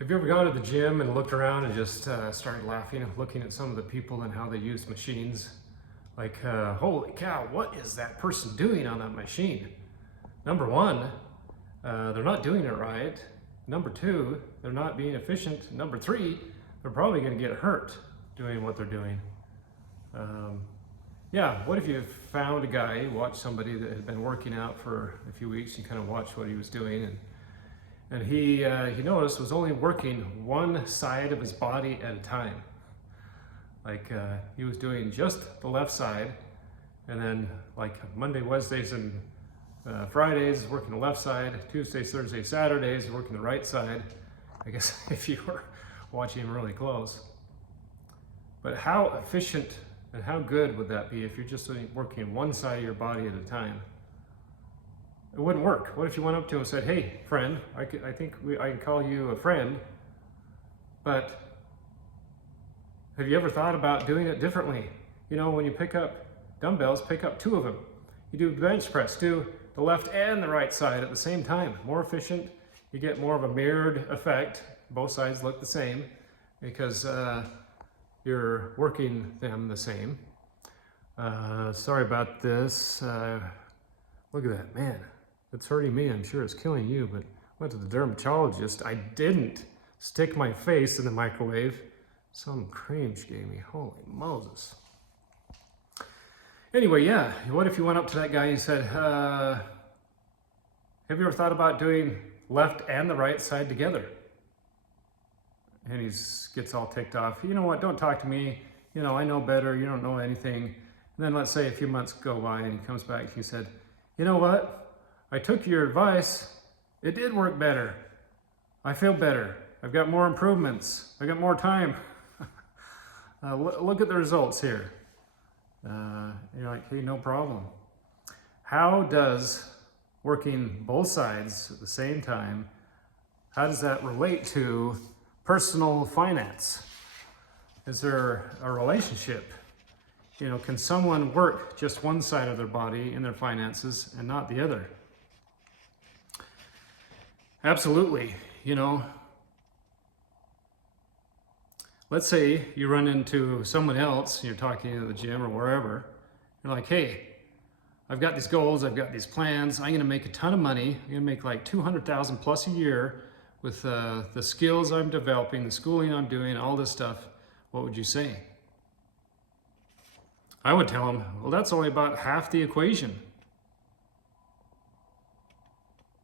Have you ever gone to the gym and looked around and just started laughing, looking at some of the people and how they use machines? Like, holy cow, what is that person doing on that machine? Number one, they're not doing it right. Number two, they're not being efficient. Number three, they're probably going to get hurt doing what they're doing. Um, yeah, what if you found a guy, watched somebody that had been working out for a few weeks, you kind of watched what he was doing, and he noticed was only working one side of his body at a time. Like he was doing just the left side, and then like Monday, Wednesdays, and Fridays working the left side, Tuesdays, Thursdays, Saturdays working the right side. I guess if you were watching him really close. But how efficient and how good would that be if you're just working one side of your body at a time? It wouldn't work. What if you went up to him and said, "Hey, friend, I think I can call you a friend, but have you ever thought about doing it differently? You know, when you pick up dumbbells, pick up two of them. You do bench press, do the left and the right side at the same time. More efficient. You get more of a mirrored effect. Both sides look the same because you're working them the same." Sorry about this. Look at that, man. It's hurting me. I'm sure it's killing you, but went to the dermatologist. I didn't stick my face in the microwave. Some cringe gave me. Holy Moses. Anyway, yeah, what if you went up to that guy and said, have you ever thought about doing left and the right side together? And he gets all ticked off. You know what, don't talk to me. You know, I know better. You don't know anything. And then let's say a few months go by and he comes back and he said, you know what? I took your advice. It did work better. I feel better. I've got more improvements. I got more time. Look at the results here. You're like, hey, no problem. How does working both sides at the same time, how does that relate to personal finance? Is there a relationship? You know, can someone work just one side of their body in their finances and not the other? Absolutely. You know, let's say you run into someone else, you're talking at the gym or wherever, you're like, hey, I've got these goals, I've got these plans, I'm gonna make a ton of money, I'm gonna make like 200,000 plus a year with the skills I'm developing, the schooling I'm doing, all this stuff. What would you say? I would tell them, well, that's only about half the equation.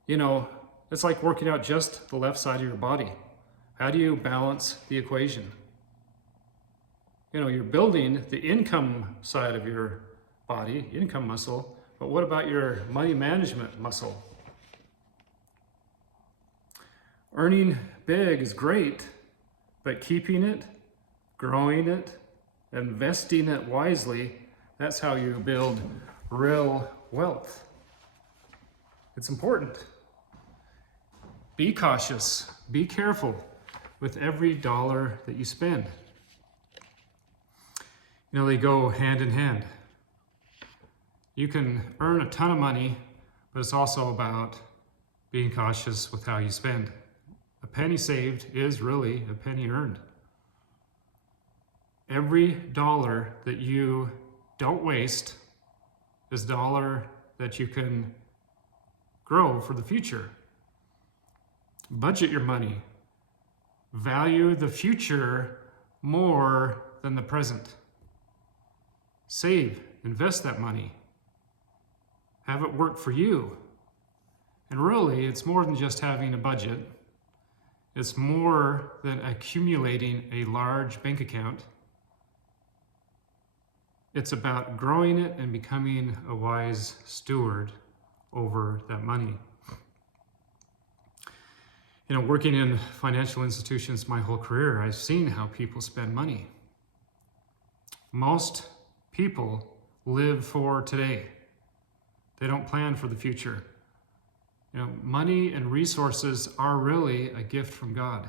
You know, it's like working out just the left side of your body. How do you balance the equation? You know, you're building the income side of your body, income muscle, but what about your money management muscle? Earning big is great, but keeping it, growing it, investing it wisely, that's how you build real wealth. It's important. Be cautious, be careful with every dollar that you spend. You know, they go hand in hand. You can earn a ton of money, but it's also about being cautious with how you spend. A penny saved is really a penny earned. Every dollar that you don't waste is a dollar that you can grow for the future. Budget your money. Value the future more than the present. Save, invest that money. Have it work for you. And really, it's more than just having a budget. It's more than accumulating a large bank account. It's about growing it and becoming a wise steward over that money. You know, working in financial institutions my whole career, I've seen how people spend money. Most people live for today. They don't plan for the future. You know, money and resources are really a gift from God.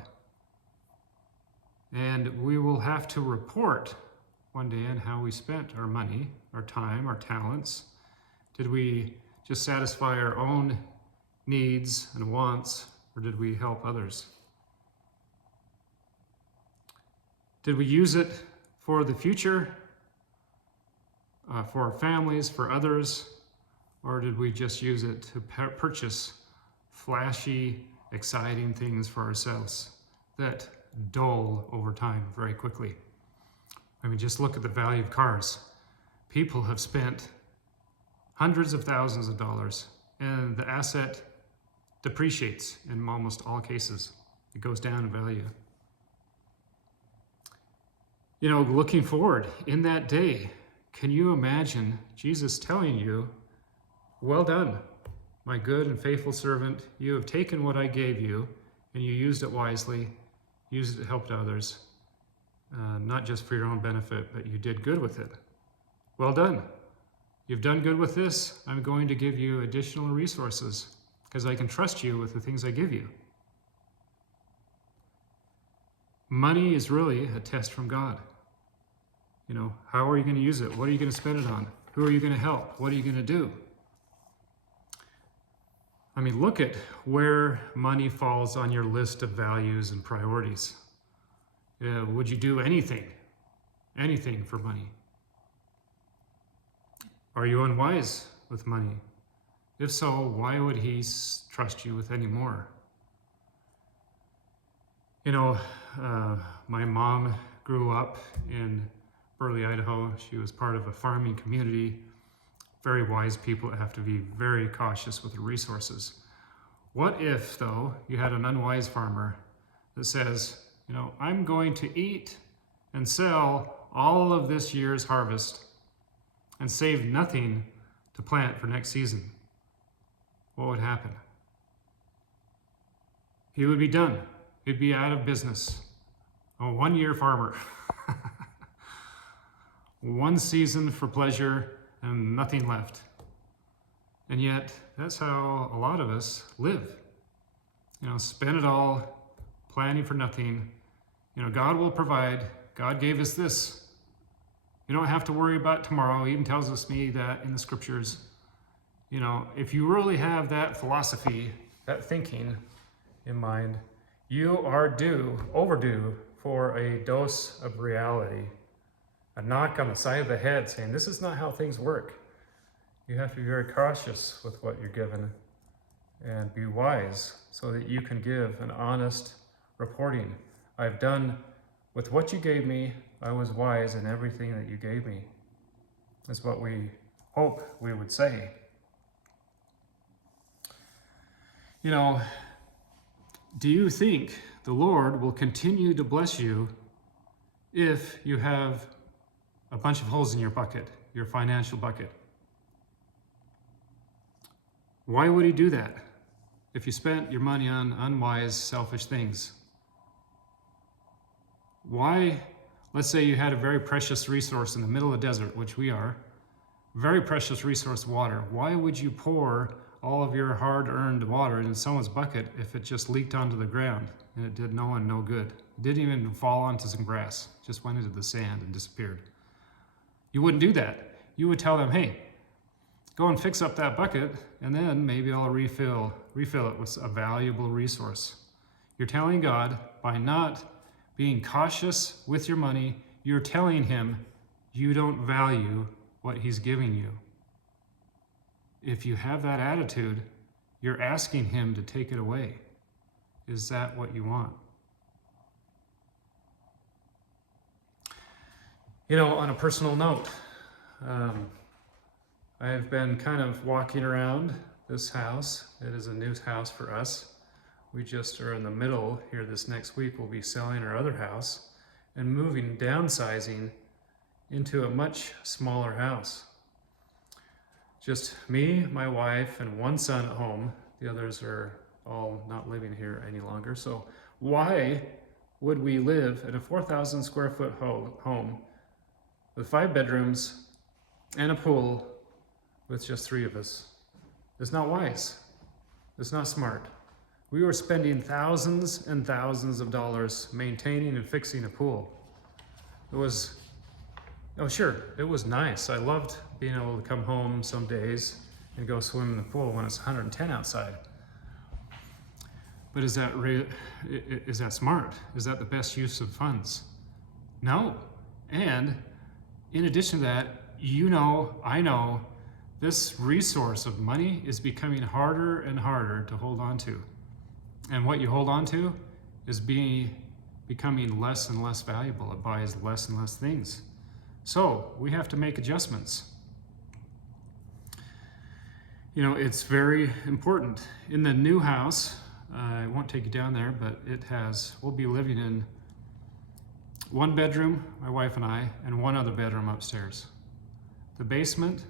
And we will have to report one day on how we spent our money, our time, our talents. Did we just satisfy our own needs and wants, or did we help others? Did we use it for the future, for our families, for others, or did we just use it to purchase flashy, exciting things for ourselves that dull over time very quickly? I mean, just look at the value of cars. People have spent hundreds of thousands of dollars, and the asset depreciates in almost all cases. It goes down in value. You know, looking forward in that day, can you imagine Jesus telling you, "Well done, my good and faithful servant. You have taken what I gave you, and you used it wisely, used it to help others, not just for your own benefit, but you did good with it. Well done. You've done good with this. I'm going to give you additional resources because I can trust you with the things I give you." Money is really a test from God. You know, how are you going to use it? What are you going to spend it on? Who are you going to help? What are you going to do? I mean, look at where money falls on your list of values and priorities. Would you do anything for money? Are you unwise with money? If so, why would he trust you with any more? You know, my mom grew up in Burley, Idaho. She was part of a farming community. Very wise people that have to be very cautious with the resources. What if, though, you had an unwise farmer that says, you know, I'm going to eat and sell all of this year's harvest and save nothing to plant for next season? What would happen? He would be done. He'd be out of business. A one-year farmer. One season for pleasure and nothing left. And yet, that's how a lot of us live. You know, spend it all, planning for nothing. You know, God will provide. God gave us this. You don't have to worry about tomorrow. He even tells us that in the scriptures. You know, if you really have that philosophy, that thinking in mind, you are overdue for a dose of reality. A knock on the side of the head saying, this is not how things work. You have to be very cautious with what you're given and be wise so that you can give an honest reporting. I've done with what you gave me. I was wise in everything that you gave me. That's what we hope we would say. You know, do you think the Lord will continue to bless you if you have a bunch of holes in your bucket, your financial bucket? Why would he do that if you spent your money on unwise, selfish things? Why, let's say you had a very precious resource in the middle of the desert, which we are, very precious resource, water. Why would you pour all of your hard-earned water in someone's bucket if it just leaked onto the ground and it did no one no good? It didn't even fall onto some grass, just went into the sand and disappeared. You wouldn't do that. You would tell them, hey, go and fix up that bucket, and then maybe I'll refill it with a valuable resource. You're telling God, by not being cautious with your money, you're telling him you don't value what he's giving you. If you have that attitude, you're asking him to take it away. Is that what you want? You know, on a personal note, I've been kind of walking around this house. It is a new house for us. We just are in the middle here. This next week we'll be selling our other house and moving, downsizing into a much smaller house. Just me, my wife, and one son at home. The others are all not living here any longer. So why would we live in a 4,000 square foot home with 5 bedrooms and a pool with just 3 of us? It's not wise. It's not smart. We were spending thousands and thousands of dollars maintaining and fixing a pool. It was, oh sure, it was nice. I loved being able to come home some days and go swim in the pool when it's 110 outside. But is that smart? Is that the best use of funds? No. And in addition to that, you know, I know, this resource of money is becoming harder and harder to hold on to. And what you hold on to is becoming less and less valuable. It buys less and less things. So we have to make adjustments. You know, it's very important. In the new house, I won't take you down there, but we'll be living in one bedroom, my wife and I, and one other bedroom upstairs. The basement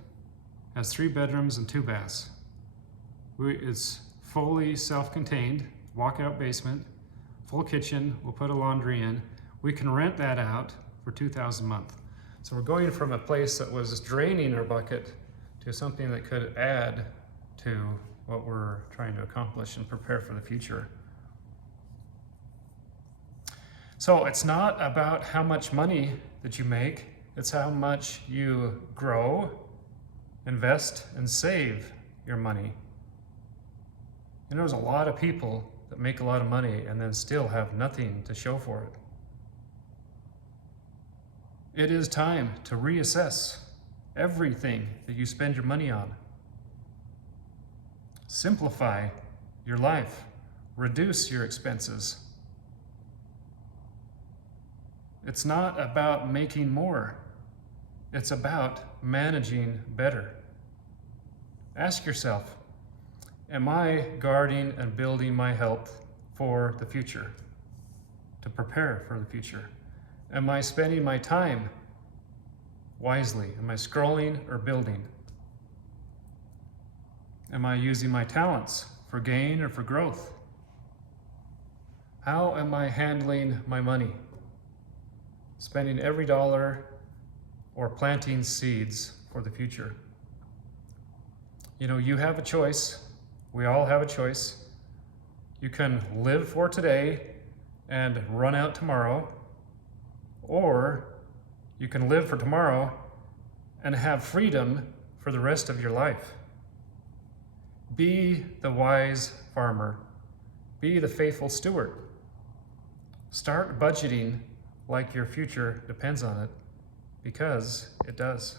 has 3 bedrooms and 2 baths. It's fully self-contained, walkout basement, full kitchen, we'll put a laundry in. We can rent that out for $2,000 a month. So we're going from a place that was draining our bucket to something that could add to what we're trying to accomplish and prepare for the future. So it's not about how much money that you make, it's how much you grow, invest, and save your money. And there's a lot of people that make a lot of money and then still have nothing to show for it. It is time to reassess everything that you spend your money on. Simplify your life. Reduce your expenses. It's not about making more. It's about managing better. Ask yourself, am I guarding and building my health for the future, to prepare for the future? Am I spending my time wisely? Am I scrolling or building? Am I using my talents for gain or for growth? How am I handling my money? Spending every dollar or planting seeds for the future? You know, you have a choice. We all have a choice. You can live for today and run out tomorrow, or you can live for tomorrow and have freedom for the rest of your life. Be the wise farmer. Be the faithful steward. Start budgeting like your future depends on it, because it does.